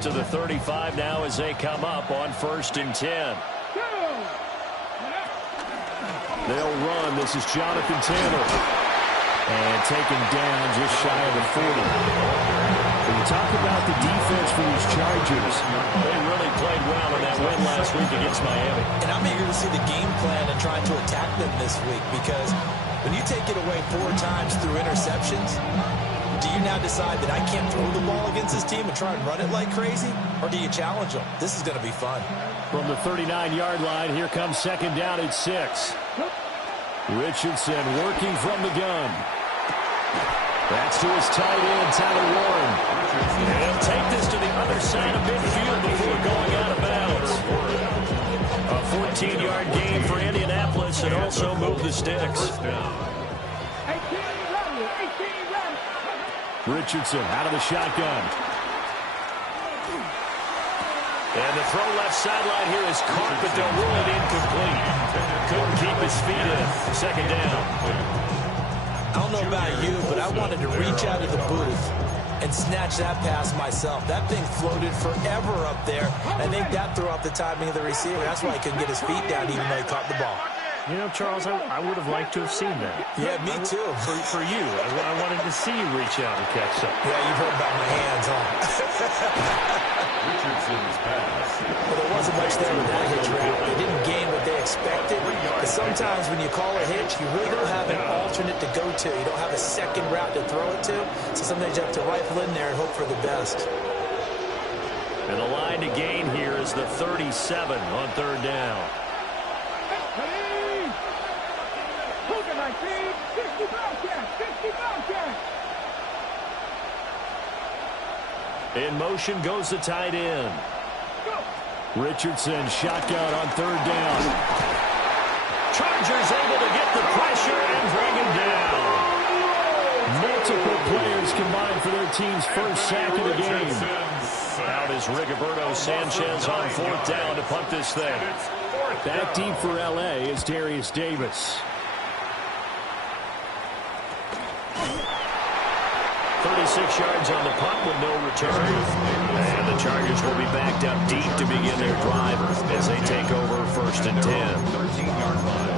to the 35 now as they come up on 1st and 10. They'll run. This is Jonathan Taylor. And taken down just shy of the 40. When you talk about the defense for these Chargers, they really played well in that win last week against Miami. And I'm eager to see the game plan and try to attack them this week, because when you take it away 4 times through interceptions, do you now decide that I can't throw the ball against this team and try and run it like crazy? Or do you challenge them? This is going to be fun. From the 39-yard line, here comes 2nd down at 6. Richardson working from the gun. That's to his tight end, Tyler Warren. And he'll take this to the other side of midfield before going out of bounds. A 14-yard gain for Indianapolis, and also move the sticks. Richardson out of the shotgun. And the throw left sideline here is caught, but they'll rule it incomplete. Couldn't keep his feet in. 2nd down. I don't know about you, but I wanted to reach out of the booth and snatch that pass myself. That thing floated forever up there. I think that threw off the timing of the receiver. That's why he couldn't get his feet down even though he caught the ball. You know, Charles, I would have liked to have seen that. Yeah, me too. For you. I wanted to see you reach out and catch something. Yeah, you've heard about my hands, huh? Richardson's pass. Well, there wasn't much there with that hitch route. They didn't gain what they expected. But sometimes when you call a hitch, you really don't have an alternate to go to. You don't have a second route to throw it to. So sometimes you have to rifle in there and hope for the best. And the line to gain here is the 37 on 3rd down. In motion goes the tight end. Richardson shotgun on 3rd down. Chargers able to get the pressure and bring him down. Multiple players combined for their team's first sack of the game. Out is Rigoberto Sanchez on 4th down to punt this thing. Back deep for L.A. is Darius Davis. 36 yards on the punt with no return. And the Chargers will be backed up deep to begin their drive as they take over 1st and 10. 13-yard line.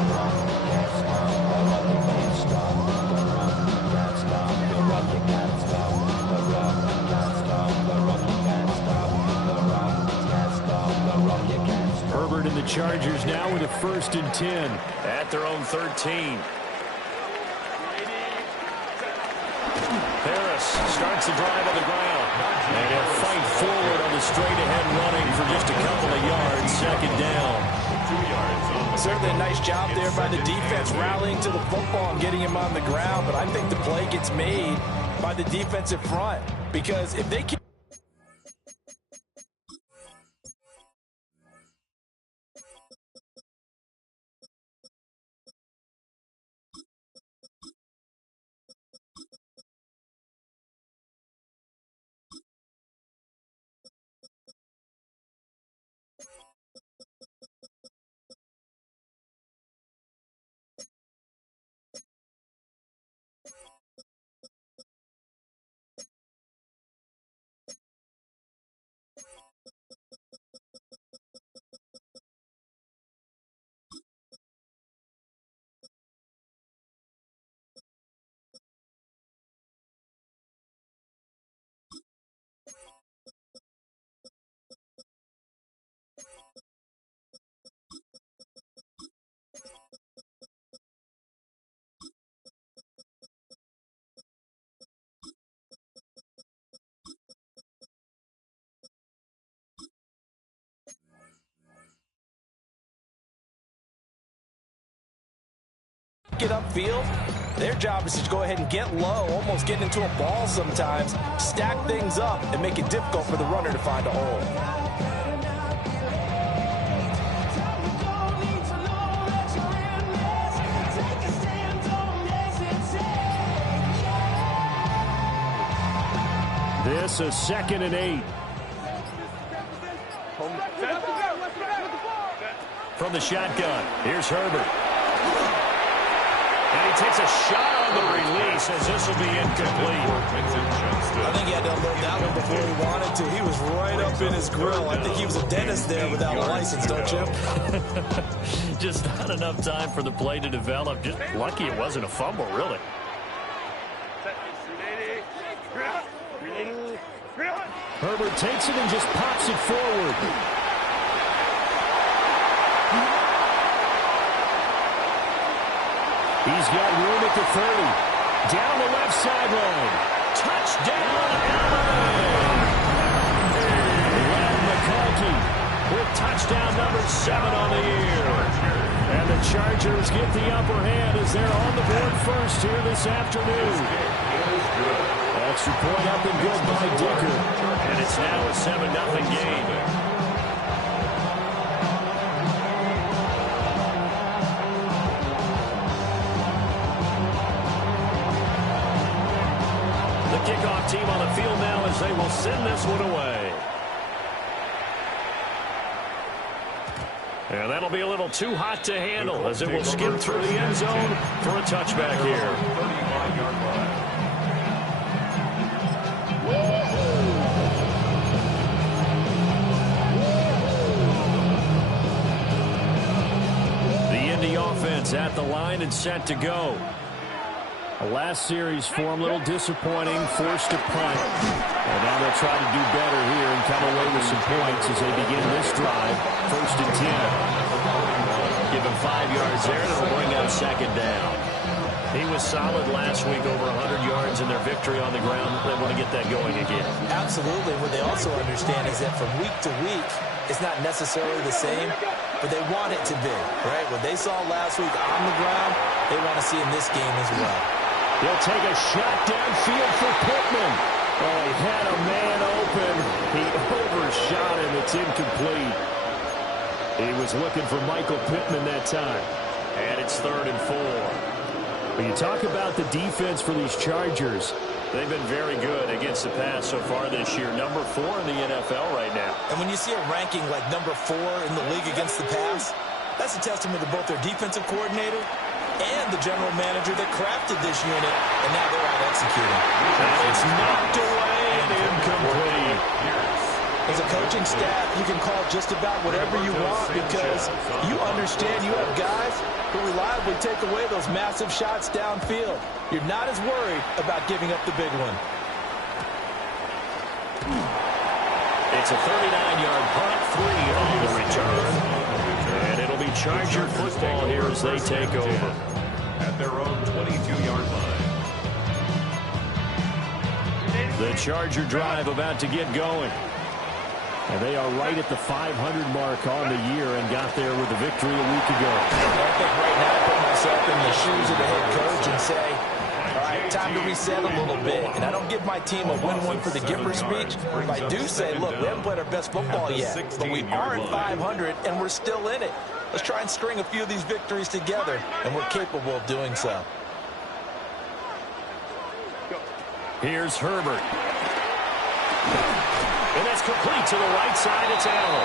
Herbert and the Chargers now with a 1st and 10 at their own 13. Harris starts the drive on the ground. And he'll fight forward on the straight-ahead running for just a couple of yards. 2nd down. 2 yards. Certainly a nice job there by the defense rallying to the football and getting him on the ground. But I think the play gets made by the defensive front. Because if they can... get upfield, their job is to go ahead and get low, almost get into a ball sometimes, stack things up, and make it difficult for the runner to find a hole. This is 2nd and 8. From the shotgun, here's Herbert. And he takes a shot on the release as this will be incomplete. I think he had to unload that one before he wanted to. He was right up in his grill. I think he was a dentist there without a license, don't you? Just not enough time for the play to develop. Just lucky it wasn't a fumble, really. Herbert takes it and just pops it forward. He's got room at the 30. Down the left sideline. Touchdown, Allen! Len McConkey with touchdown number 7 on the year. And the Chargers get the upper hand as they're on the board first here this afternoon. Extra point up and good by Dicker. And it's now a 7-0 game. Kickoff team on the field now as they will send this one away. And that'll be a little too hot to handle as it will skip through the end zone for a touchback here. The Indy offense at the line and set to go. The last series for them, a little disappointing, forced to punt. And now they'll try to do better here and come away with some points as they begin this drive. 1st and 10. Give him 5 yards there, and it'll bring up 2nd down. He was solid last week, over 100 yards in their victory on the ground. They want to get that going again. Absolutely. What they also understand is that from week to week, it's not necessarily the same, but they want it to be, right? What they saw last week on the ground, they want to see in this game as well. He'll take a shot downfield for Pittman. Oh, he had a man open. He overshot him. It's incomplete. He was looking for Michael Pittman that time. And it's 3rd and 4. When you talk about the defense for these Chargers, they've been very good against the pass so far this year. Number 4 in the NFL right now. And when you see a ranking like number 4 in the league against the pass, that's a testament to both their defensive coordinator and the general manager that crafted this unit, and now they're out executing. And it's knocked away and incomplete. As a coaching staff, you can call just about whatever you want because you understand you have guys who reliably take away those massive shots downfield. You're not as worried about giving up the big one. It's a 39-yard punt, 3 on the return. And it'll be Charger football here as they take over. At their own 22-yard line. The Charger drive about to get going. And they are right at the 500 mark on the year and got there with a victory a week ago. I think right now I put myself in the shoes of the head coach and say, all right, time to reset a little bit. And I don't give my team a win one for the Gipper speech. But I do say, look, we haven't played our best football yet, but we are at 500 and we're still in it. Let's try and string a few of these victories together, and we're capable of doing so. Here's Herbert. And that's complete to the right side. It's Allen.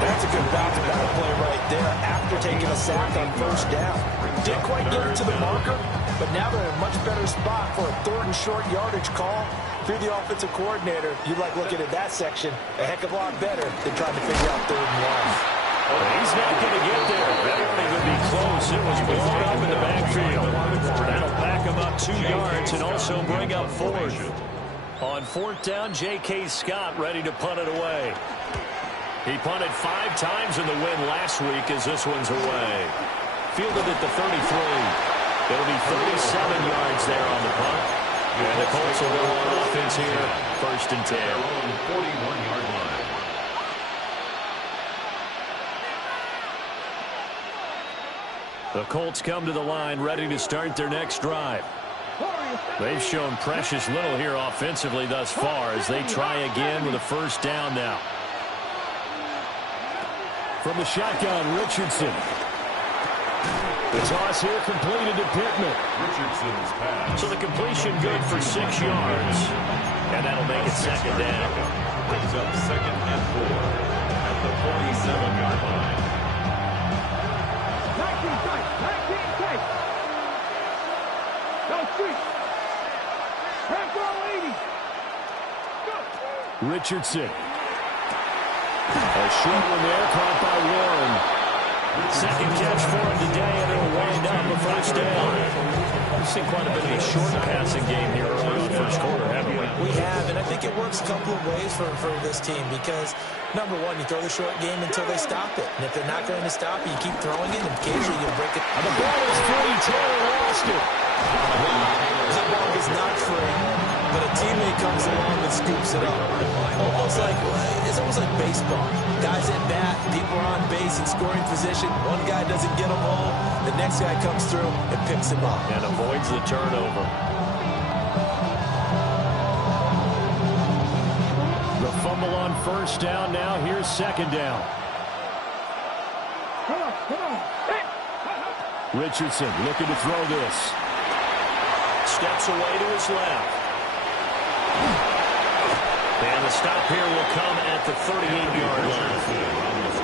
That's a good bounce back play right there after taking a sack on 1st down. Didn't quite get it to the marker, but now they're in a much better spot for a 3rd and short yardage call. If you're the offensive coordinator, you like looking at that section a heck of a lot better than trying to figure out 3rd and 1. He's not going to get there. That won't even be close. It was blown up in the backfield. That'll back him up 2 yards and also bring up 4th. On 4th down, J.K. Scott ready to punt it away. He punted 5 times in the win last week as this one's away. Fielded at the 33. It'll be 37 yards there on the punt. And the Colts will go on offense here, 1st and 10. 41-yard line. The Colts come to the line ready to start their next drive. They've shown precious little here offensively thus far as they try again with a 1st down now. From the shotgun, Richardson. The toss here completed to Pittman. Richardson's pass. So the completion good for 6 yards. And that'll make it 2nd down. Brings up 2nd and 4 at the 47-yard line. Richardson. A short one there, caught by Warren. Second catch for him today, and it'll wind up a first down. We've seen quite a bit of a short passing game here early in the first quarter, haven't we? We have, and I think it works a couple of ways for this team because, number one, you throw the short game until they stop it. And if they're not going to stop it, you keep throwing it, and occasionally you break it. And the ball is free. Taylor lost it. That ball is not free, but a teammate comes along and scoops it up. It's almost like baseball. Guys at bat, people are on base in scoring position. One guy doesn't get them home. The next guy comes through and picks him up. And avoids the turnover. The fumble on first down now. Here's second down. Richardson looking to throw this. Steps away to his left. And the stop here will come at the 38-yard line.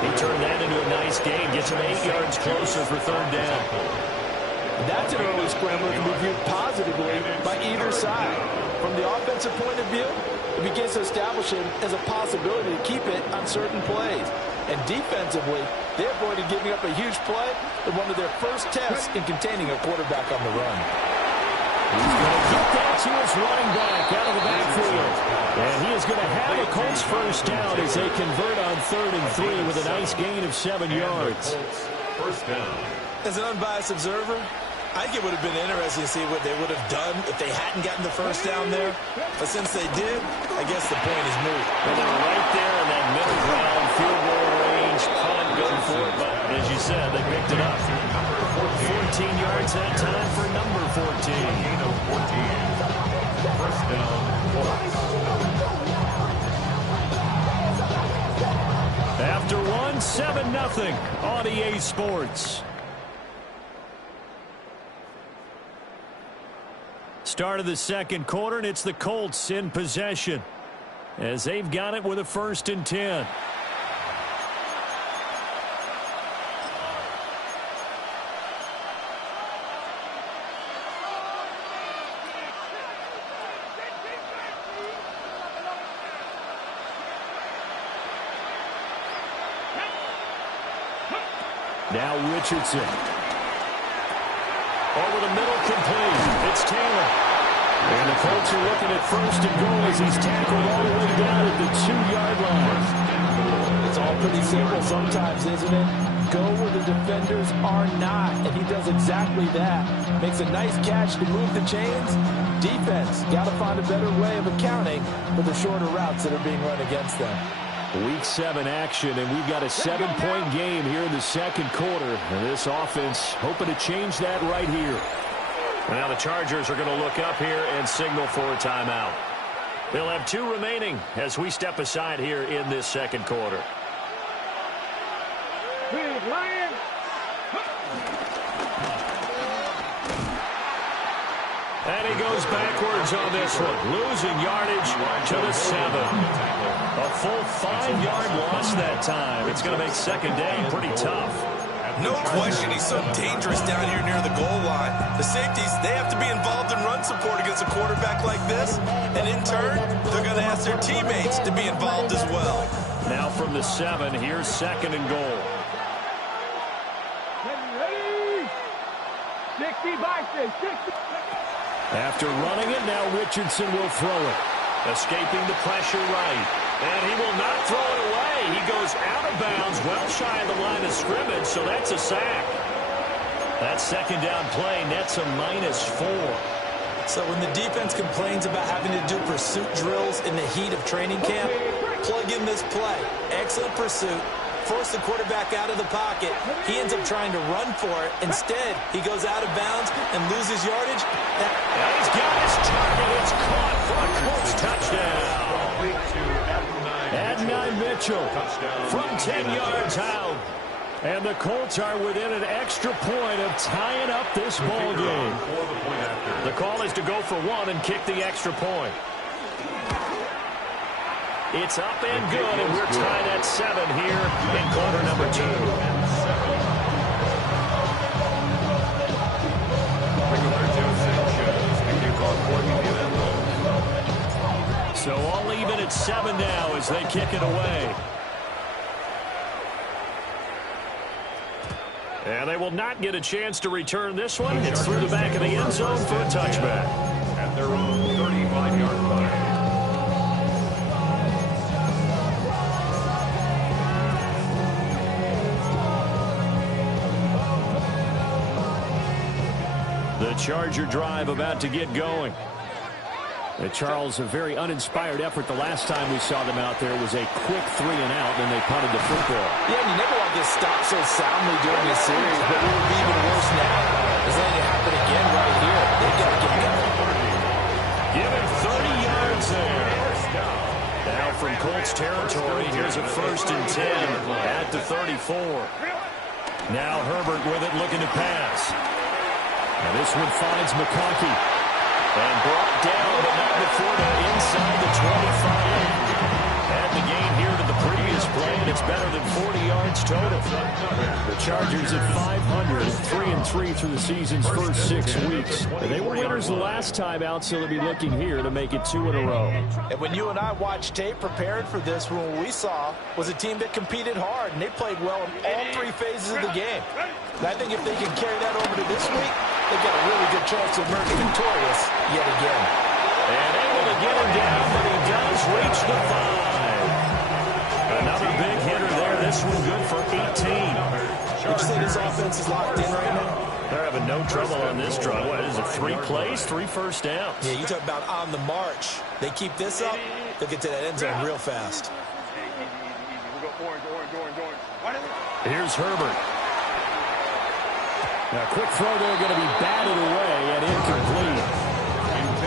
He turned that into a nice gain. Gets him 8 yards closer for third down. That's an early scramble that can be viewed positively by either side. From the offensive point of view, it begins to establish it as a possibility to keep it on certain plays. And defensively, they avoided giving up a huge play in one of their first tests in containing a quarterback on the run. He's going to get that to his running back out of the backfield. And he is going to have a Colts first down as they convert on 3rd and 3 with a nice gain of 7 yards. First down. As an unbiased observer, I think it would have been interesting to see what they would have done if they hadn't gotten the first down there. But since they did, I guess the point is moot. And they're right there in that middle ground, field goal range, punt, going for it. But as you said, they picked it up. 14 yards that time for number 14. Gain of 14. First down, Colts. After one, 7-0 on EA Sports. Start of the second quarter, and it's the Colts in possession as they've got it with a 1st and 10. Now Richardson. Over the middle, complete. It's Taylor. And the Colts are looking at 1st and goal as he's tackled all the way down at the 2-yard line. It's all pretty simple sometimes, isn't it? Go where the defenders are not, and he does exactly that. Makes a nice catch to move the chains. Defense, got to find a better way of accounting for the shorter routes that are being run against them. Week 7 action, and we've got a 7-point game here in the second quarter. And this offense hoping to change that right here. Now the Chargers are going to look up here and signal for a timeout. They'll have 2 remaining as we step aside here in this second quarter. And he goes backwards on this one, losing yardage to the 7. A full 5-yard loss that time. It's going to make second down pretty tough. No question, he's so dangerous down here near the goal line. The safeties, they have to be involved in run support against a quarterback like this. And in turn, they're going to ask their teammates to be involved as well. Now from the 7, here's 2nd and goal. 60 by 60. After running it, now Richardson will throw it. Escaping the pressure right. And he will not throw it away. He goes out of bounds, well shy of the line of scrimmage, so that's a sack. That second down play nets a -4. So when the defense complains about having to do pursuit drills in the heat of training camp, plug in this play. Excellent pursuit. Force the quarterback out of the pocket. He ends up trying to run for it. Instead, he goes out of bounds and loses yardage. And he's got his target. It's caught for a Colts touchdown. Adonai Mitchell from 10 yards out. And the Colts are within an extra point of tying up this ball game. The call is to go for 1 and kick the extra point. It's up and good, and we're tied at 7 here in quarter number 2. So all even at 7 now as they kick it away. And they will not get a chance to return this one. It's through the back of the end zone for a touchback. At their own 35-yard line. The Charger drive about to get going. Charles, a very uninspired effort the last time we saw them out there. It was a quick 3 and out, and they punted the football. Yeah, and you never want to get stopped so soundly during a series, but what would be even worse now is letting it happen again right here. They've got to get going. Give it 30 yards there. Now from Colts territory, here's a 1st and 10 at the 34. Now Herbert with it, looking to pass. Now this one finds McConkey. And brought down, but not before the inside the 25. And the gain here to the previous play, and it's better than 40 yards total. The Chargers at 500, 3-3 through the season's first 6 weeks. And they were winners the last time out, so they'll be looking here to make it 2 in a row. And when you and I watched tape preparing for this, what we saw was a team that competed hard, and they played well in all 3 phases of the game. And I think if they can carry that over to this week, they've got a really good chance to emerge victorious yet again. And able to get him down, but he does reach the 5. Another big hitter there. This one good for 18. Would you say this offense is locked in right now? They're having no trouble on this drive. What is it, 3 plays, 3 first downs? Yeah, you talk about on the march. They keep this up, they'll get to that end zone real fast. Here's Herbert. Now, quick throw there, going to be batted away and incomplete.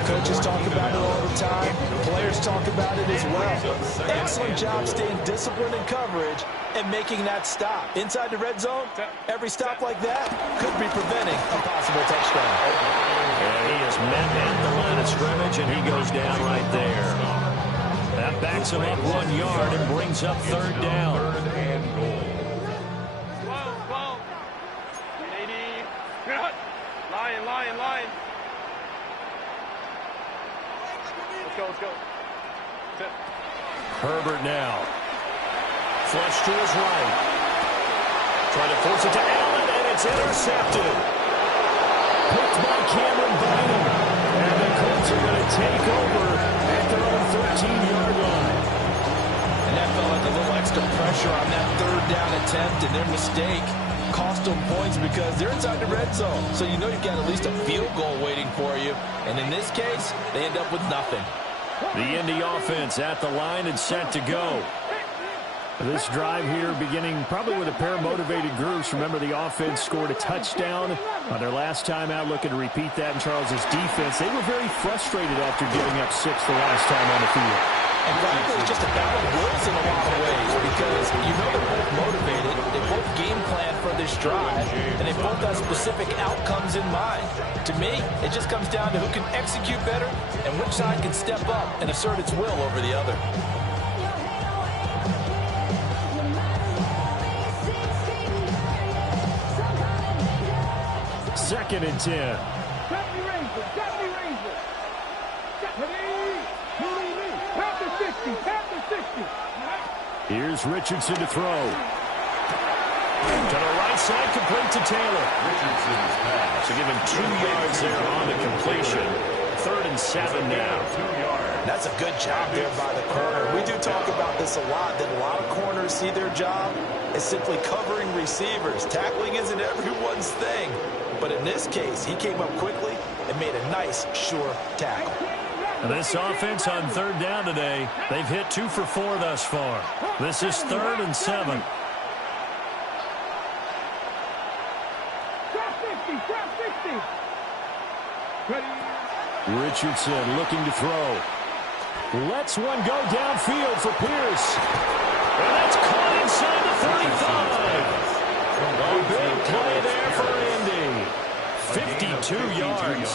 Coaches talk about it all the time. Players talk about it as well. Excellent job staying disciplined in coverage and making that stop. Inside the red zone, every stop like that could be preventing a possible touchdown. And he is met at the line of scrimmage, and he goes down right there. That backs him up 1 yard and brings up 3rd down. Lion. Let's go. Herbert now. Flush to his right. Trying to force it to Allen, and it's intercepted. Picked by Cameron Bynum. And the Colts are going to take over at their own 13-yard line. And that felt like a little extra pressure on that 3rd down attempt, and their mistake cost them points because they're inside the red zone. So you know you've got at least a field goal waiting for you. And in this case, they end up with nothing. The Indy offense at the line and set to go. This drive here beginning probably with a pair of motivated groups. Remember, the offense scored a touchdown on their last time out, looking to repeat that in Charles's defense. They were very frustrated after giving up 6 the last time on the field. And frankly, it's just a battle of wills in a lot of ways because you know they're both motivated, they both game plan for this drive, and they both have specific outcomes in mind. To me, it just comes down to who can execute better and which side can step up and assert its will over the other. Second and 10. Here's Richardson to throw. To the right side, complete to Taylor. Richardson's pass. So give him 2 yards there on the completion. 3rd and 7 now. 2 yards. That's a good job there by the corner. We do talk about this a lot, that a lot of corners see their job as simply covering receivers. Tackling isn't everyone's thing. But in this case, he came up quickly and made a nice, sure tackle. This offense on 3rd down today, they've hit 2 for 4 thus far. This is 3rd and 7. Richardson looking to throw. Lets one go downfield for Pierce. And that's caught inside the 35. A big play there for Indy. 52 yards.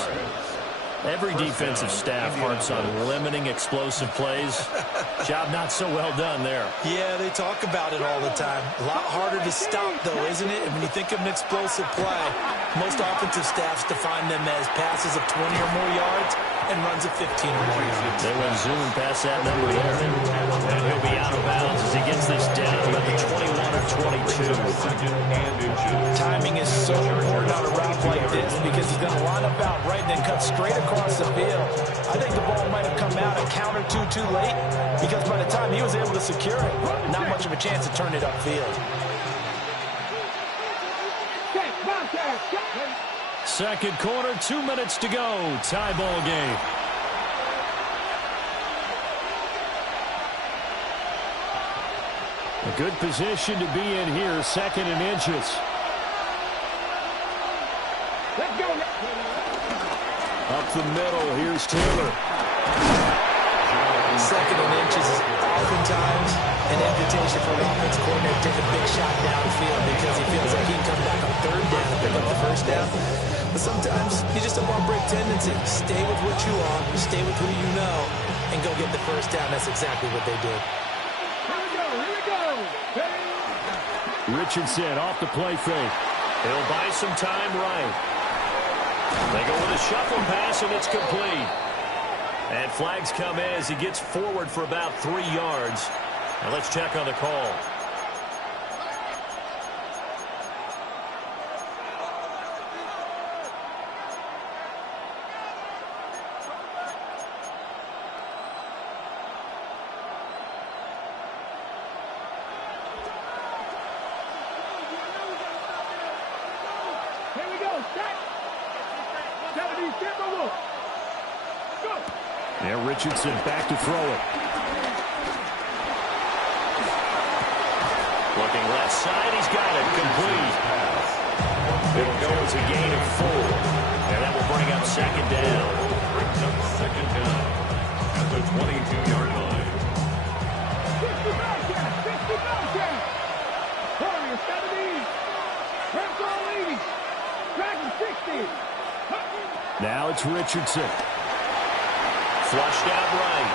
Every defensive staff harps on limiting explosive plays. Job not so well done there. Yeah, they talk about it all the time. A lot harder to stop, though, isn't it? And when you think of an explosive play, Most offensive staffs define them as passes of 20 or more yards and runs of 15 or more yards. They went zooming past that number there. And he'll be out of bounds as he gets this down about the 21 or 22. Timing is so important on a route like this because he's going to line up out right and then cut straight across the field. I think the ball might have come out a count or two too late because by the time he was able to secure it, not much of a chance to turn it upfield. Second quarter, 2 minutes to go. Tie ball game. A good position to be in here, 2nd and inches. Let's go. Up the middle, here's Taylor. 2nd and inches is oftentimes an invitation for an offensive coordinator to take a big shot downfield because he feels like he can come back on 3rd down and pick up the 1st down. But sometimes you just don't want to break tendency. Stay with what you are, stay with who you know, and go get the 1st down. That's exactly what they did. Here we go. Richardson off the play fake. He'll buy some time right. They go with a shuffle pass, and it's complete. And flags come in as he gets forward for about 3 yards. Now let's check on the call. Here we go. Set. 70, go. Now Richardson back to throw it. Looking left side, he's got it. Complete. It'll go as a gain of 4. And that will bring up 2nd down. Brings up 2nd down at the 22-yard line. 60. Now it's Richardson. Flushed out right.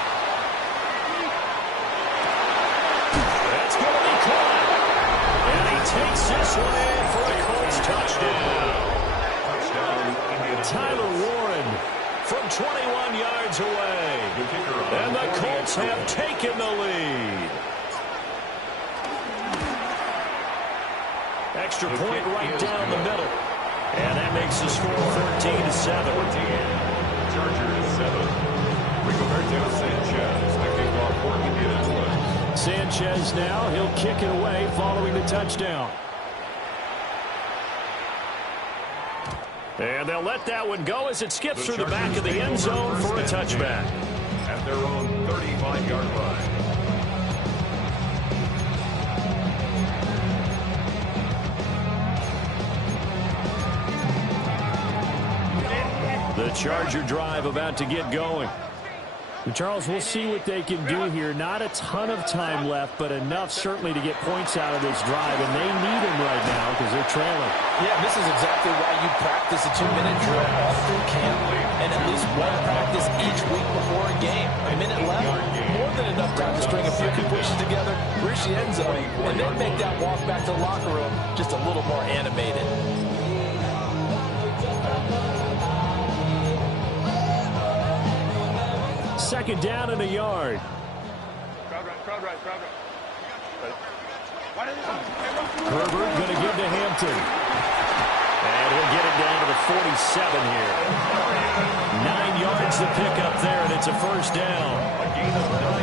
That's going to be caught. And he takes this one in for a Colts touchdown. Tyler Warren from 21 yards away. And the Colts have taken the lead. Extra point right down the middle. And that makes the score 14-7. Chargers 7. Rigoberto Sanchez, the kickoff for Indianapolis. Sanchez now, he'll kick it away following the touchdown. And they'll let that one go as it skips through the back of the end zone for a touchback. At their own 35-yard line. The Charger drive about to get going. Charles, we'll see what they can do here. Not a ton of time left, but enough certainly to get points out of this drive, and they need them right now because they're trailing. Yeah, this is exactly why you practice a 2-minute drill all through camp and at least one practice each week before a game. A minute left, more than enough time to string a few completions together, reach the end zone, and then make that walk back to the locker room just a little more animated. Second down and a yard. Crowd right. Herbert going to give to Hampton. And he'll get it down to the 47 here. 9 yards to pick up there, and it's a first down.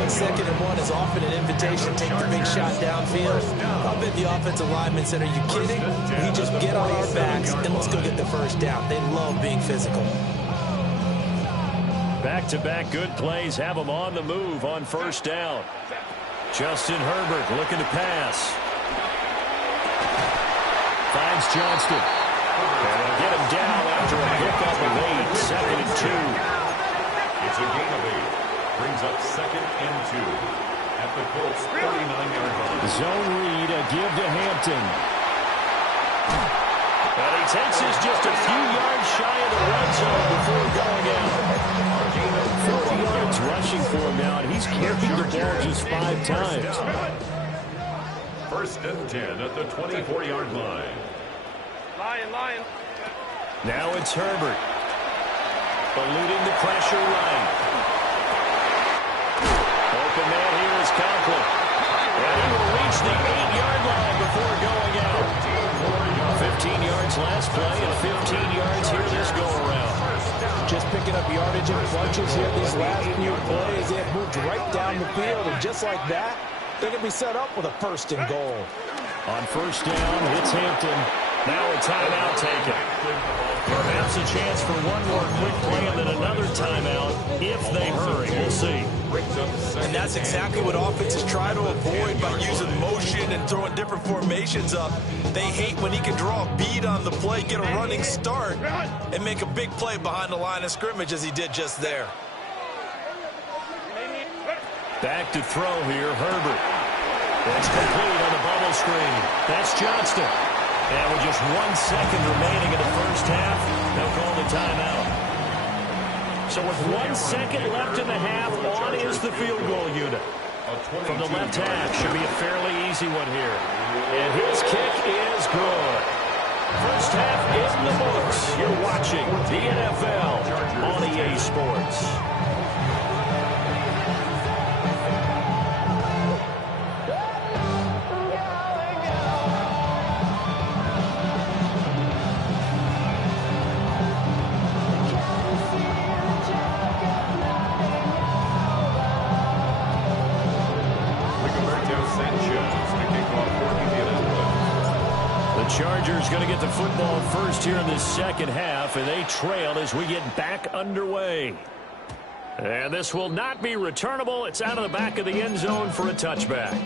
2nd and 1 is often an invitation to take the big shot downfield. I bet the offensive linemen said, are you kidding? We just get on our backs and let's go get the first down. They love being physical. Back-to-back good plays have them on the move on first down. Justin Herbert looking to pass. Finds Johnston. And they'll get him down after a pickup of 8. 2nd and 2. It's a gain of 8. Brings up 2nd and 2. At the Colts 39-yard line. Zone read, a give to Hampton. And he takes this just a few yards shy of the red zone before going out. 40 yards rushing for him now, and he's carried the ball just 5 times. 1st and 10 at the 24-yard line. Lion. Now it's Herbert. Eluding the pressure right. Open man here is Conklin. And he will reach the 8-yard line before going out. 15 yards last play and 15 yards here this go-around. Just picking up yardage in bunches here these last few plays. They have moved right down the field, and just like that, they're going to be set up with a first and goal. On first down, it's Hampton. Now a timeout taken. Perhaps a chance for one more quick play and then another timeout if they hurry. We'll see. And that's exactly what offenses try to avoid by using motion and throwing different formations up. They hate when he can draw a bead on the play, get a running start, and make a big play behind the line of scrimmage as he did just there. Back to throw here, Herbert. That's complete on the bubble screen. That's Johnston. And with just 1 second remaining in the first half, they'll call the timeout. So with 1 second left in the half, on is the field goal unit. From the left hash, should be a fairly easy one here. And his kick is good. First half in the books. You're watching the NFL on EA Sports. Chargers going to get the football first here in this second half, and they trail as we get back underway. And this will not be returnable. It's out of the back of the end zone for a touchback.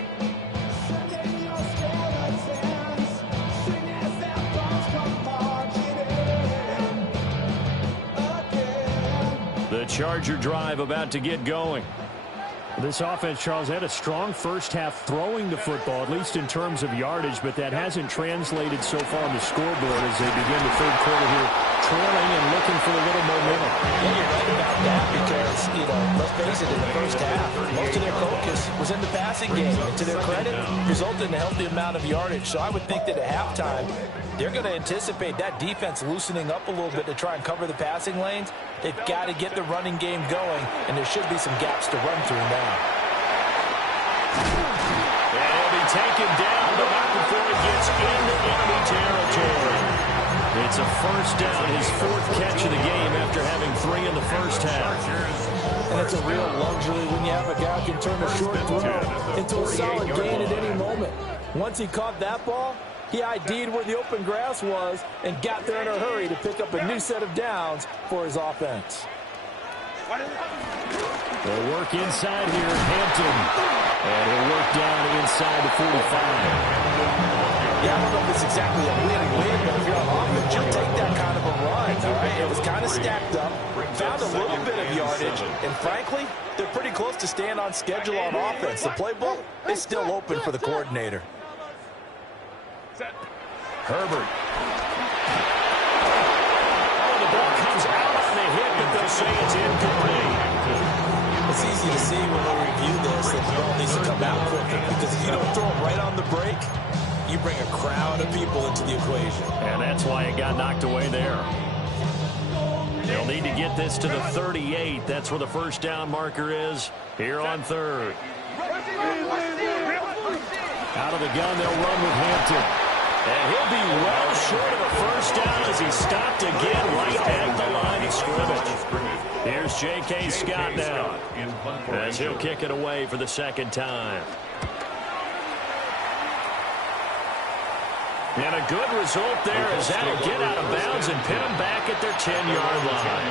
The Charger drive about to get going. This offense, Charles, had a strong first half throwing the football, at least in terms of yardage, but that hasn't translated so far on the scoreboard as they begin the third quarter here, trailing and looking for a little momentum. Yeah, you're right about that because, let's face it, in the first half, most of their focus was in the passing game. And to their credit, resulted in a healthy amount of yardage. So I would think that at halftime, they're going to anticipate that defense loosening up a little bit to try and cover the passing lanes. They've got to get the running game going, and there should be some gaps to run through now. And he'll be taken down, but not before he gets into enemy territory. It's a first down, his 4th catch of the game after having 3 in the first half. And it's a real luxury when you have a guy who can turn a short throw into a solid gain at any moment. Once he caught that ball, he ID'd where the open grass was and got there in a hurry to pick up a new set of downs for his offense. They'll work inside here at Hampton. And he'll work down inside the 45. Yeah, I don't know if it's exactly a win-win, but if you're on offense, you'll take that kind of a run. All right? It was kind of stacked up, found a little bit of yardage, and frankly, they're pretty close to staying on schedule on offense. The playbook is still open for the coordinator. Herbert. Oh, the ball comes out on the hit, but they'll say it's incomplete. It's easy to see when we review this that the ball needs to come out quicker, because if you don't throw it right on the break, you bring a crowd of people into the equation. And that's why it got knocked away there. They'll need to get this to the 38. That's where the first down marker is here on 3rd. Out of the gun, they'll run with Hampton. And he'll be well short of a first down as he stopped again right at the line of scrimmage. Here's J.K. Scott now as he'll kick it away for the 2nd time. And a good result there as that'll get out of bounds and pin them back at their 10-yard line.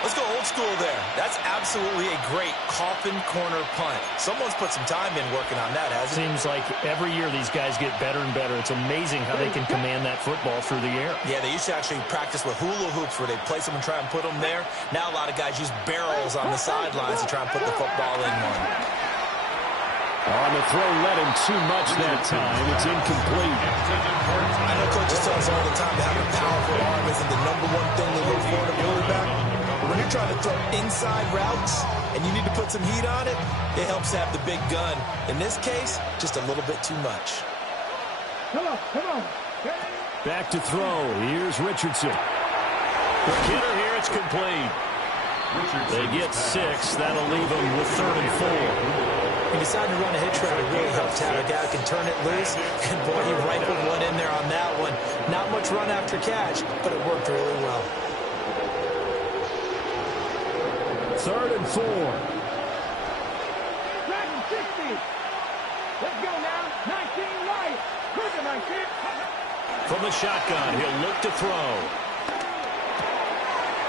Let's go old school there. That's absolutely a great coffin corner punt. Someone's put some time in working on that, hasn't it? Seems like every year these guys get better and better. It's amazing how they can command that football through the air. Yeah, they used to actually practice with hula hoops where they place them and try and put them there. Now a lot of guys use barrels on the sidelines to try and put the football in one. On the throw, led him too much that time. It's incomplete. I know coaches tell us all the time that having a powerful arm isn't the #1 thing they look for in a quarterback. But when you're trying to throw inside routes and you need to put some heat on it, it helps to have the big gun. In this case, just a little bit too much. Come on, come on. Back to throw. Here's Richardson. The hitter here, it's complete. They get 6. That'll leave them with 3rd and 4. He decided to run a hitch route. It really helped out. A guy can turn it loose. And, boy, he rifled one in there on that one. Not much run after catch, but it worked really well. 3rd and 4. Dragon 60. Let's go now. 19 right. Cruiser 19. From the shotgun, he'll look to throw.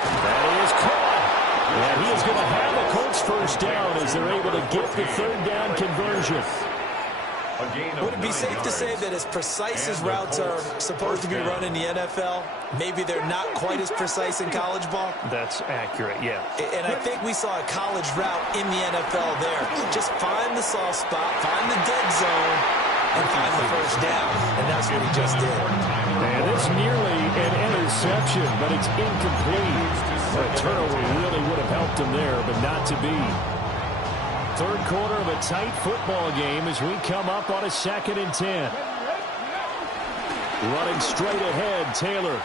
That is caught. And he is going to have a Colts first down as they're able to get the 3rd down conversion. Would it be safe to say that as precise as routes are supposed to be run in the NFL, maybe they're not quite as precise in college ball? That's accurate, yeah. And I think we saw a college route in the NFL there. Just find the soft spot, find the dead zone, and find the first down. And that's what he just did. And it's nearly an interception, but it's incomplete. A turnover really would have helped him there, but not to be. 3rd quarter of a tight football game as we come up on a 2nd and 10. Running straight ahead, Taylor.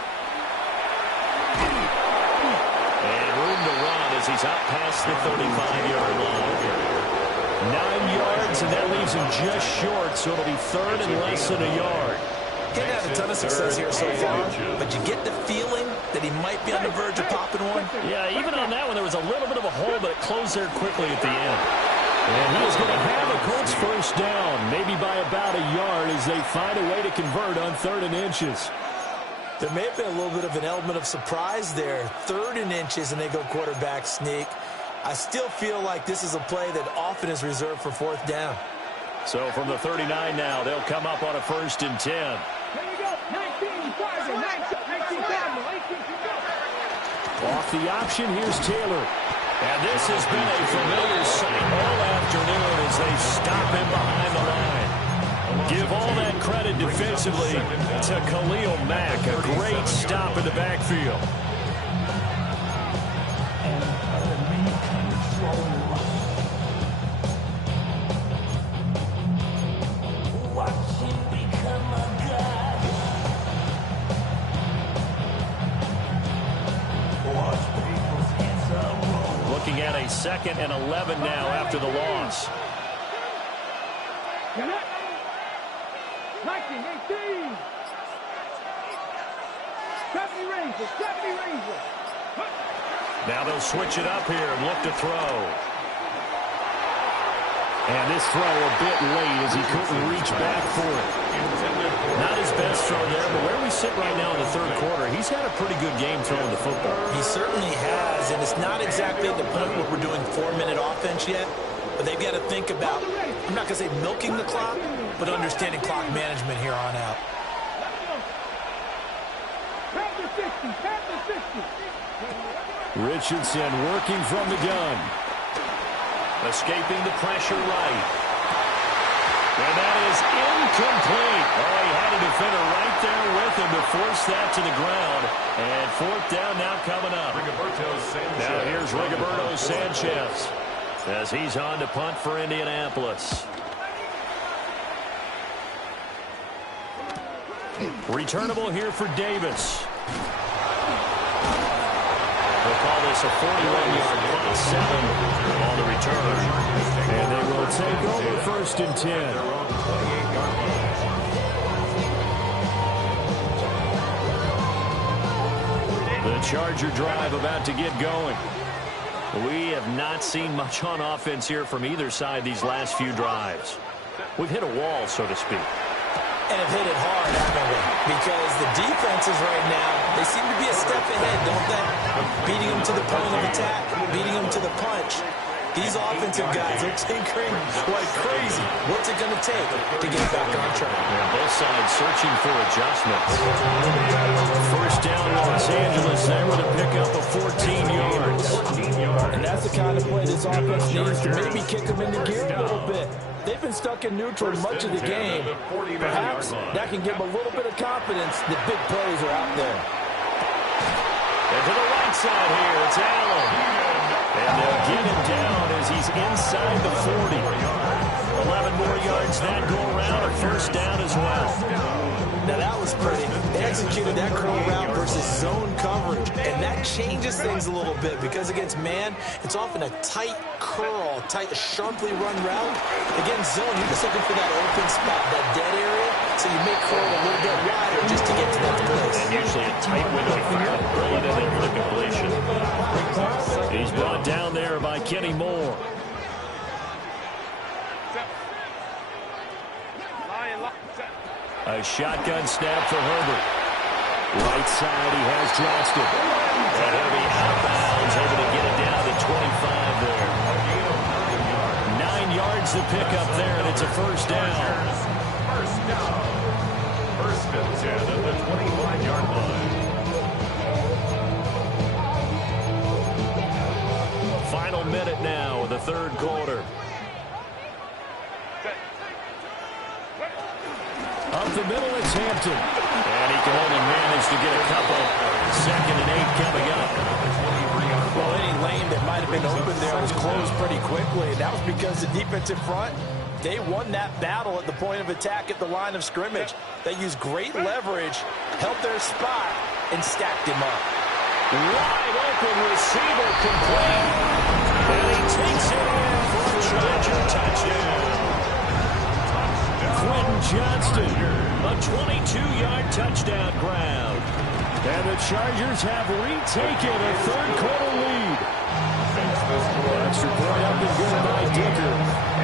And room to run as he's out past the 35-yard line. 9 yards, and that leaves him just short, so it'll be 3rd and less than a yard. He hadn't had a ton of success here so far, but you get the feeling that he might be on the verge of popping one. Yeah, even on that one, there was a little bit of a hole, but it closed there quickly at the end. And he is going to have a Colts first down, maybe by about a yard as they find a way to convert on 3rd and inches. There may have been a little bit of an element of surprise there. 3rd and inches, and they go quarterback sneak. I still feel like this is a play that often is reserved for 4th down. So from the 39 now, they'll come up on a 1st and 10. Here we go. 19 Tiger. 19 Tiger. Off the option, here's Taylor. And this has been a familiar sight all afternoon as they stop him behind the line. Give all that credit defensively to Khalil Mack. A great stop in the backfield. Looking at a 2nd and 11 now after the loss. 1918. 70 Rangers. 70 Rangers. Now they'll switch it up here and look to throw. And this throw a bit late as he couldn't reach back for it. Not his best throw there, but where we sit right now in the 3rd quarter, he's had a pretty good game throwing the football. He certainly has, and it's not exactly at the point where we're doing 4-minute offense yet, but they've got to think about, I'm not going to say milking the clock, but understanding clock management here on out. Richardson working from the gun. Escaping the pressure right. And that is incomplete. Oh, he had a defender right there with him to force that to the ground. And 4th down now coming up. Now here's Rigoberto Sanchez as he's on to punt for Indianapolis. Returnable here for Davis. They'll call this a 41-yard punt, 7 on the return. And they will take over 1st and 10. The Charger drive about to get going. We have not seen much on offense here from either side these last few drives. We've hit a wall, so to speak. And have hit it hard, haven't we? Because the defenses right now, they seem to be a step ahead, don't they? Beating them to the point of attack, beating them to the punch. These offensive guys are tinkering like crazy. What's it going to take to get back on track? Yeah, both sides searching for adjustments. First down, Los Angeles. They were to pick up a 14 yards. And that's the kind of play this offense needs to maybe kick them into gear a little bit. They've been stuck in neutral much of the game. Perhaps that can give them a little bit of confidence that big plays are out there. And to the right side here, it's Allen. And they'll get him down as he's inside the 40. 11 more yards that go around, a first down as well. Now that was pretty. They executed that curl route versus zone coverage, and that changes things a little bit because against man, it's often a tight curl, tight, sharply run route. Against zone, you're just looking for that open spot, that dead area, so you make curl a little bit wider just to get to that place. And usually a tight window right in there for the completion. He's brought down there by Kenny Moore. A shotgun snap for Herbert. Right side, he has Johnston. And he'll be out of bounds, able to get it down to 25 there. 9 yards to pick up there, and it's a first down. First down. First and 10 at the 25-yard line. Final minute now of the third quarter. Up the middle, it's Hampton. And he can only manage to get a couple. 2nd and 8 coming up. Well, any lane that might have been open there was closed pretty quickly. And that was because the defensive front, they won that battle at the point of attack at the line of scrimmage. They used great leverage, held their spot, and stacked him up. Wide open receiver complete. And he takes it in for a Charger touchdown. Quentin Johnston, a 22-yard touchdown grab. And the Chargers have retaken a third-quarter lead. Extra point up and good by Dicker.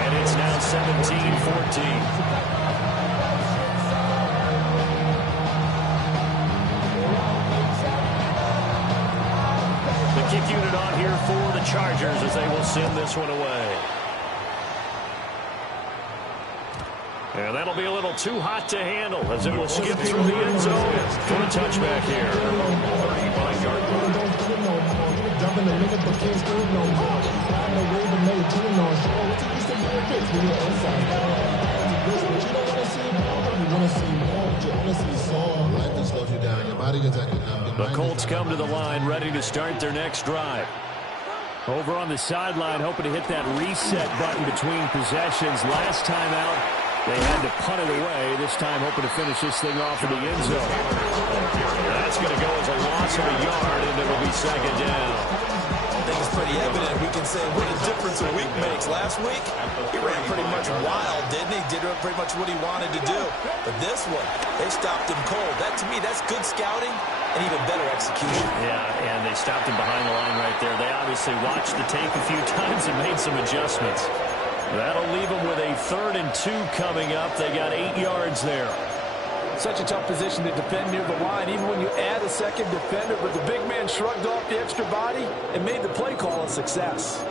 And it's now 17-14. Kick unit on here for the Chargers as they will send this one away. And that'll be a little too hot to handle as it will skip through the end zone for a touchback here. 35-yard line. The Colts come to the line ready to start their next drive. Over on the sideline, hoping to hit that reset button between possessions. Last time out, they had to punt it away. This time, hoping to finish this thing off in the end zone. That's going to go as a loss of a yard, and it will be 2nd down. I think it's pretty evident. We can say what a difference a week makes. Last week, he ran pretty much wild, didn't he? Did pretty much what he wanted to do. But this one, they stopped him cold. That, to me, that's good scouting and even better execution. Yeah, and they stopped him behind the line right there. They obviously watched the tape a few times and made some adjustments. That'll leave them with a 3rd and 2 coming up. They got 8 yards there. Such a tough position to defend near the line, even when you add a second defender, but the big man shrugged off the extra body and made the play call a success.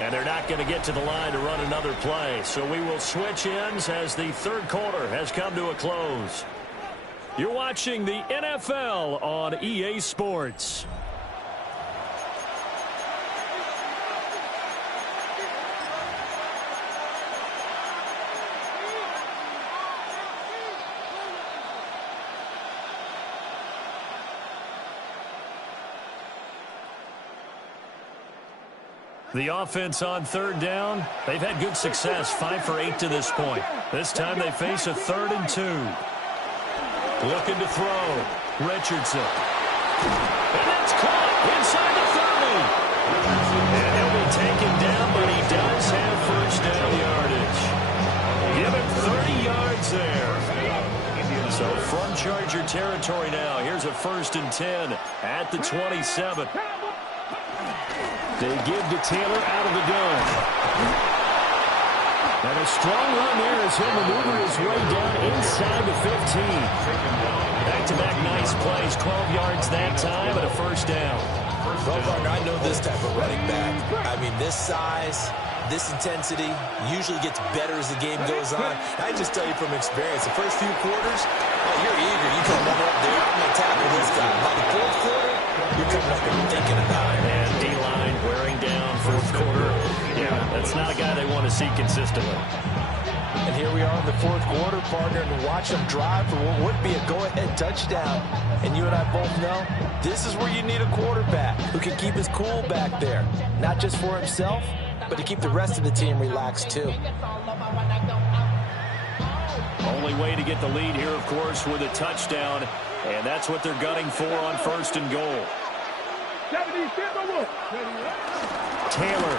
And they're not going to get to the line to run another play. So we will switch ends as the third quarter has come to a close. You're watching the NFL on EA Sports. The offense on 3rd down, they've had good success, 5 for 8 to this point. This time they face a 3rd and 2. Looking to throw, Richardson. And that's caught inside the 30. And he'll be taken down, but he does have first down yardage. Give him 30 yards there. So from Charger territory now, here's a 1st and 10 at the 27. They give to Taylor out of the gun. And a strong run there as he'll maneuver his way down inside the 15. Back-to-back nice plays, 12 yards that time and a first down. Well, partner, I know this type of running back. I mean, this size, this intensity usually gets better as the game goes on. I just tell you from experience, the first few quarters, you're eager. You come running up there, I'm going to tackle this guy. By the 4th quarter, you're coming up and thinking about it. And D-line wearing down 4th quarter. Yeah, that's not a guy they want to see consistently. And here we are in the fourth quarter, partner, and watch him drive for what would be a go-ahead touchdown. And you and I both know this is where you need a quarterback who can keep his cool back there. Not just for himself, but to keep the rest of the team relaxed too. Only way to get the lead here, of course, with a touchdown. And that's what they're gunning for on 1st and goal. Taylor.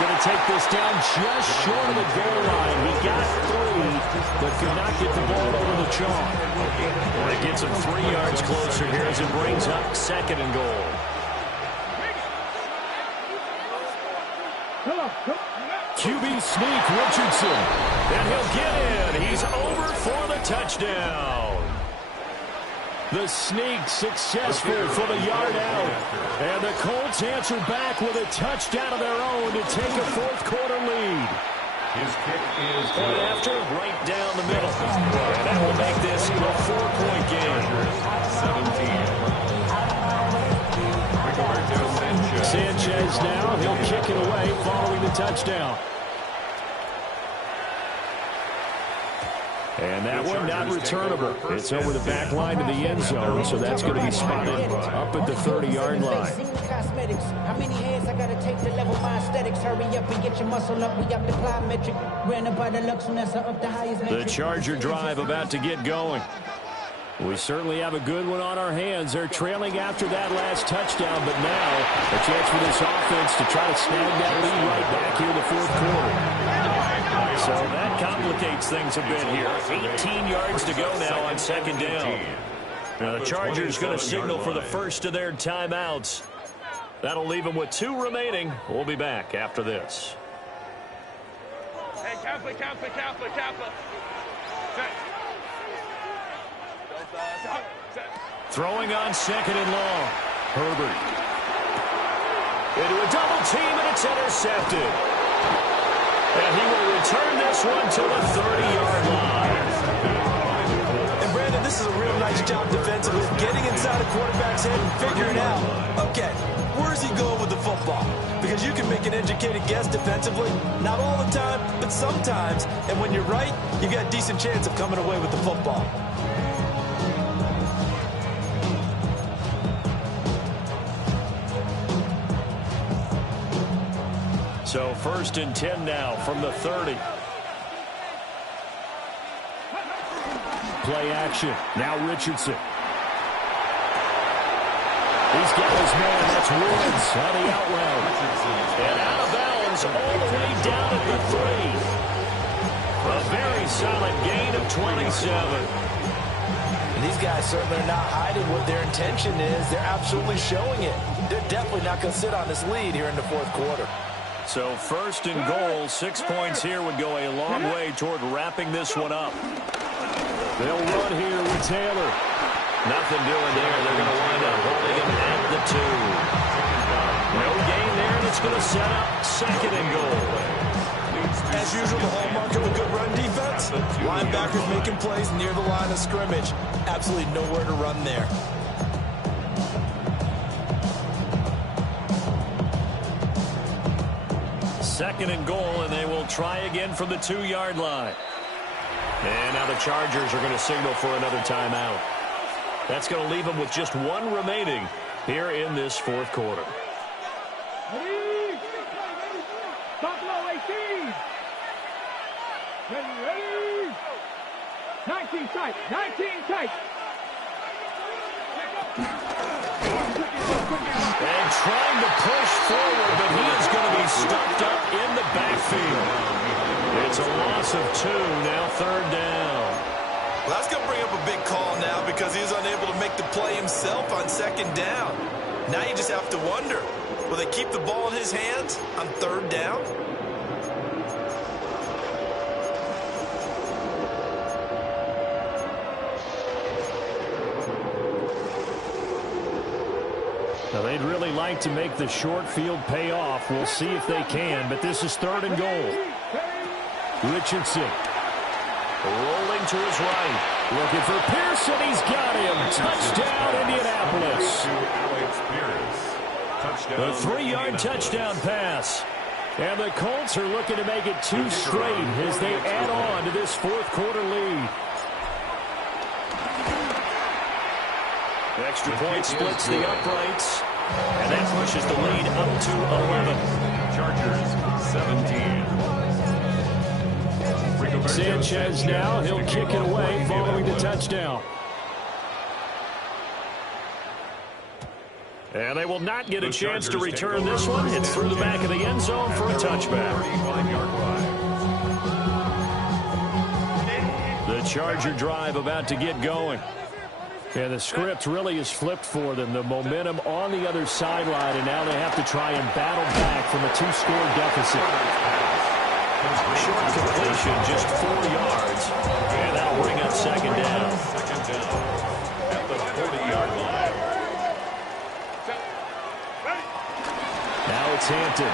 Going to take this down just short of the goal line. He got 3, but could not get the ball over the chalk. That gets him 3 yards closer here as it brings up 2nd and goal. QB sneak, Richardson. And he'll get in. He's over for the touchdown. The sneak successful for the yard out. And the Colts answer back with a touchdown of their own to take a fourth quarter lead. His kick is Point after, right down the middle. And that will make this a 4-point game. 17. Sanchez now, he'll kick it away following the touchdown. And that one not returnable. It's over the back line to the end zone, so that's going to be spotted up at the 30-yard line. How many hands I gotta take to level my aesthetics? Hurry up and get your muscle up. We up the plyometric. Ran up by the Lux when that's up the highest metric. The Charger drive about to get going. We certainly have a good one on our hands. They're trailing after that last touchdown, but now a chance for this offense to try to snag that lead right back here in the fourth quarter. So that complicates things a bit here. 18 yards to go now on 2nd down. Now the Chargers going to signal for the first of their timeouts. That'll leave them with 2 remaining. We'll be back after this. Hey, Kappa. Throwing on 2nd and long. Herbert. Into a double team, and it's intercepted. And he will return this one to the 30-yard line. And Brandon, this is a real nice job defensively, getting inside a quarterback's head and figuring out, okay, where's he going with the football? Because you can make an educated guess defensively, not all the time, but sometimes. And when you're right, you got a decent chance of coming away with the football. So 1st and 10 now from the 30. Play action. Now Richardson. He's got his man. That's Woods on the out route. And out of bounds all the way down at the 3. A very solid gain of 27. And these guys certainly are not hiding what their intention is. They're absolutely showing it. They're definitely not going to sit on this lead here in the fourth quarter. So 1st and goal, 6 points here would go a long way toward wrapping this one up. They'll run here with Taylor. Nothing doing there. They're going to wind up holding him at the 2. No gain there, and it's going to set up 2nd and goal. As usual, the hallmark of a good run defense, linebackers making plays near the line of scrimmage. Absolutely nowhere to run there. 2nd and goal, and they will try again from the 2-yard line. And now the Chargers are going to signal for another timeout. That's going to leave them with just 1 remaining here in this fourth quarter. Ready? Buffalo 18. Ready? 19 tight. 19 tight. And trying to push forward, but he is going to be stuffed up in the backfield. It's a loss of 2, now 3rd down. Well, that's going to bring up a big call now because he was unable to make the play himself on 2nd down. Now you just have to wonder, will they keep the ball in his hands on 3rd down? Now, they'd really like to make the short field pay off. We'll see if they can, but this is 3rd and goal. Richardson rolling to his right. Looking for Pearson. He's got him. Touchdown, Indianapolis. Touchdown. A 3-yard touchdown pass. And the Colts are looking to make it 2 straight as they add on to this fourth-quarter lead. Extra point splits the uprights. And that pushes the lead up to 11. Chargers 17. Sanchez now, he'll kick it away following the touchdown. And they will not get a chance to return this one. It's through the back of the end zone for a touchback. The Charger drive about to get going. And the script really is flipped for them. The momentum on the other sideline, and now they have to try and battle back from a 2-score deficit. Short completion, just 4 yards. And that'll bring up second down. Second down at the 40-yard line. Now it's Hampton.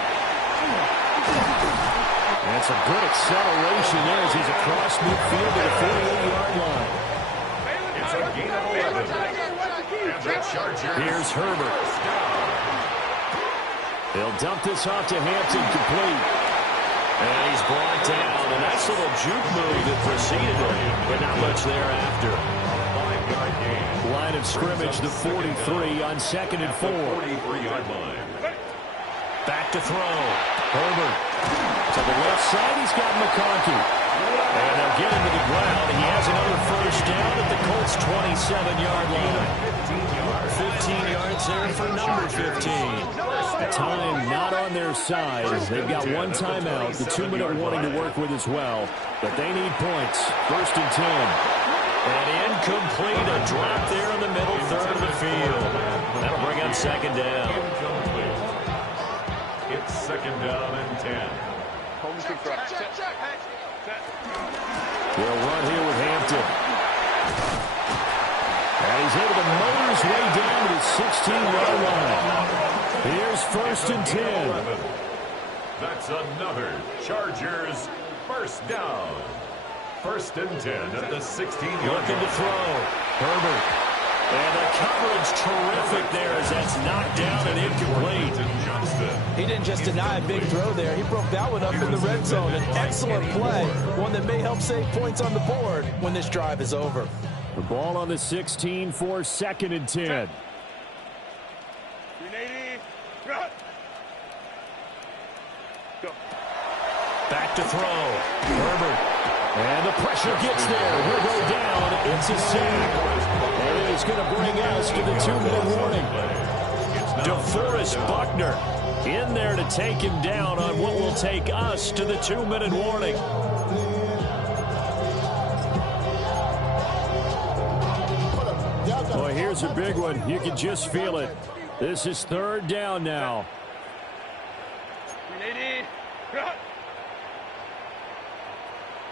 And some good acceleration there as he's across midfield to the 48-yard line. It's a gain of 11. And the Chargers. Here's Herbert. They'll dump this off to Hampton, complete. And he's brought down. A nice little juke move that preceded him, but not much thereafter. 5-yard gain. Line of scrimmage, the 43 on 2nd and 4. 43-yard line. Back to throw. Herbert. To the left side, he's got McConkey. And they'll get him to the ground. He has another first down at the Colts' 27-yard line. 15 yards there for number 15. Time not on their side. They've got one timeout. The 2-minute warning to work with as well. But they need points. 1st and 10. And incomplete. A drop there in the middle third of the field. That'll bring up second down. Incomplete. It's second down and 10. They'll run here with Hampton. And he's able to motor his way down to the 16-yard line. Here's 1st and 10. That's another Chargers first down. 1st and 10 at the 16-yard line. Looking to throw. Herbert. And the coverage terrific there as that's knocked down and incomplete. He didn't just deny a big throw there. He broke that one up in the red zone. An excellent play. One that may help save points on the board when this drive is over. The ball on the 16 for 2nd and 10. Back to throw. Herbert. And the pressure gets there. He'll go down. It's a sack. And it is going to bring us to the 2-minute warning. DeForest Buckner in there to take him down on what will take us to the 2-minute warning. Boy, here's a big one. You can just feel it. This is 3rd down now.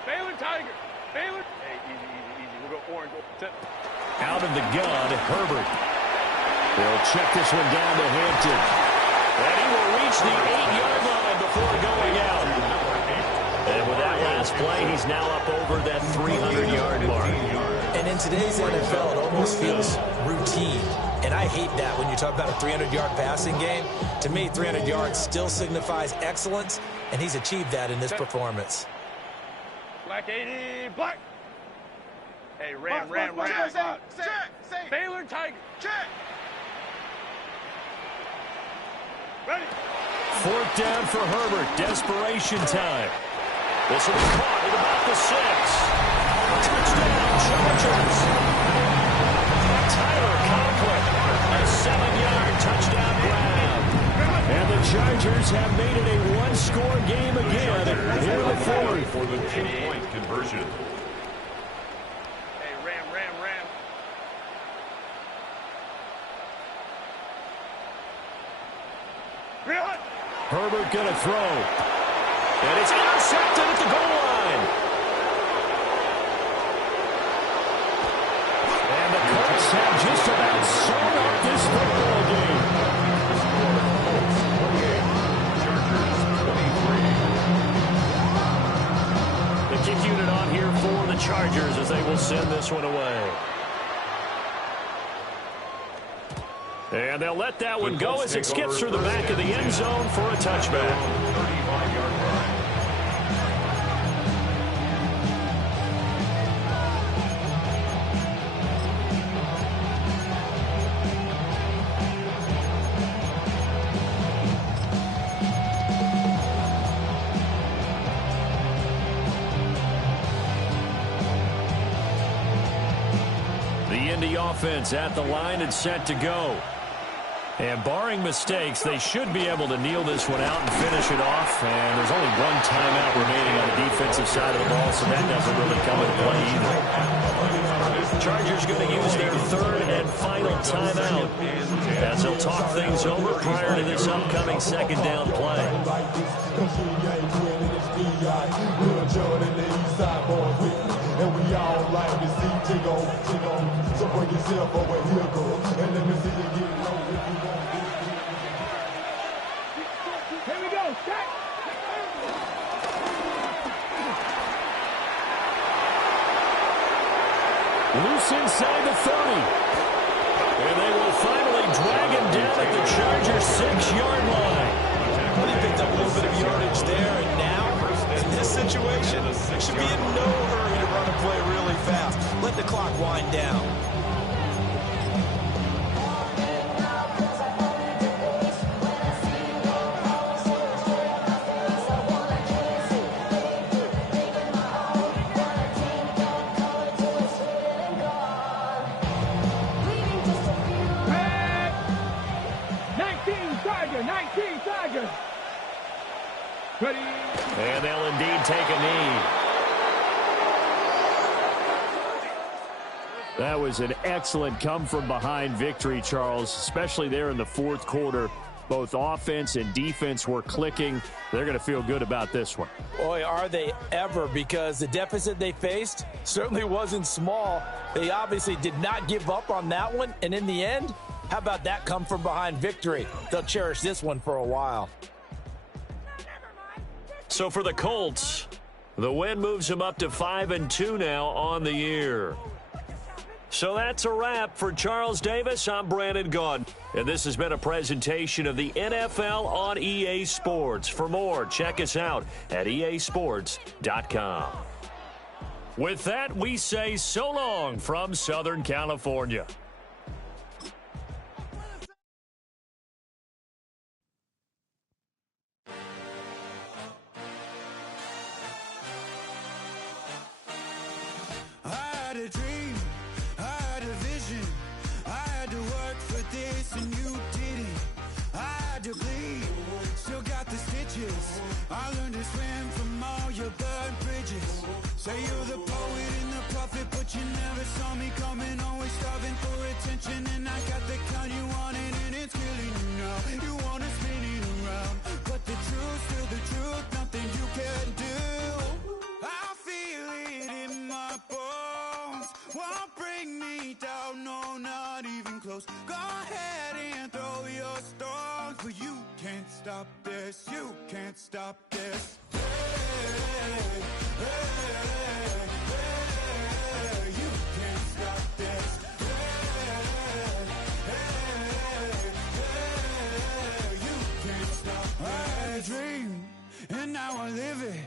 Baylor Tiger. Baylor. Hey, easy. We'll go orange. Out of the gun, Herbert. They'll check this one down to Hampton. And he will reach the 8-yard line before going out. And with that last play, he's now up over that 300-yard mark. And in today's NFL, it almost feels routine. And I hate that when you talk about a 300-yard passing game. To me, 300 yards still signifies excellence, and he's achieved that in this performance. Black 80, black. Hey, ram. Check. Baylor Tiger. Check. Ready. 4th down for Herbert. Desperation time. This will be caught at about the 6. Touchdown, Chargers. Tyler Conklin, a 7-yard touchdown grab. And the Chargers have made it a 1-score game again here in the 4th. For the 2-point conversion. Hey, ram. Herbert going to throw. And it's intercepted at the goal line. And the Colts have just about sewn up this football game. The kick unit on here for the Chargers as they will send this one away. And they'll let that one go as it skips through the back of the end zone for a touchback. 35-yard line. The Indy offense at the line and set to go. And barring mistakes, they should be able to kneel this one out and finish it off. And there's only one timeout remaining on the defensive side of the ball, so that doesn't really come into play either. Chargers going to use their third and final timeout as they'll talk things over prior to this upcoming second down play. And we all like to see Jiggo. So bring yourself over here, girl. And let me see you get low if you want to. Here we go. Start. Loose inside the 30. And they will finally drag him down at the Chargers' 6-yard line. Well, he picked up a little bit of yardage there, and now, in this situation, should be in no hurry to run a play really fast. Let the clock wind down. Ready. And they'll indeed take a knee. That was an excellent come-from-behind victory, Charles, especially there in the fourth quarter. Both offense and defense were clicking. They're going to feel good about this one. Boy, are they ever, because the deficit they faced certainly wasn't small. They obviously did not give up on that one, and in the end, how about that come-from-behind victory? They'll cherish this one for a while. So for the Colts, the win moves them up to 5-2 now on the year. So that's a wrap for Charles Davis. I'm Brandon Gaudin, and this has been a presentation of the NFL on EA Sports. For more, check us out at easports.com. With that, we say so long from Southern California. I learned to swim from all your burned bridges. Say you're the poet and the prophet, but you never saw me coming. Always starving for attention, and I got the kind you wanted, and it's killing you now. You wanna spin it around, but the truth's still the truth. Nothing you can do. I feel it in my bones. Won't bring me down, no, not even close. Go ahead and throw your stones, but you can't stop this. You can't stop this. Hey, hey, hey, you can't stop this. Hey, you can't stop this. I had a dream, and now I live it.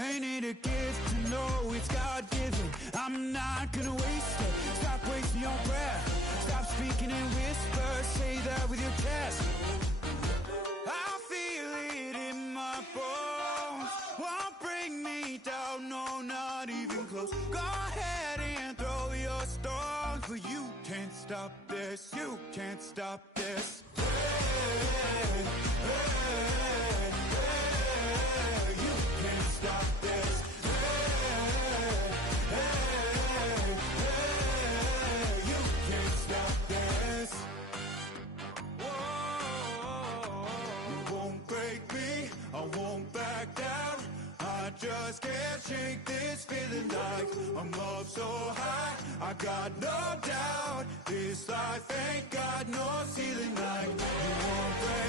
Ain't it a gift to know it's God-given? I'm not gonna waste it. Stop wasting your breath. Stop speaking in whispers. Say that with your chest. I feel it in my bones. Won't bring me down, no, not even close. Go ahead and throw your stones, but you can't stop this. You can't stop this. Hey, hey, hey, you can't stop this. Hey, hey, you can't stop this. You won't break me, I won't back down. I just can't shake this feeling like I'm up so high. I got no doubt, this life ain't got no ceiling like you won't break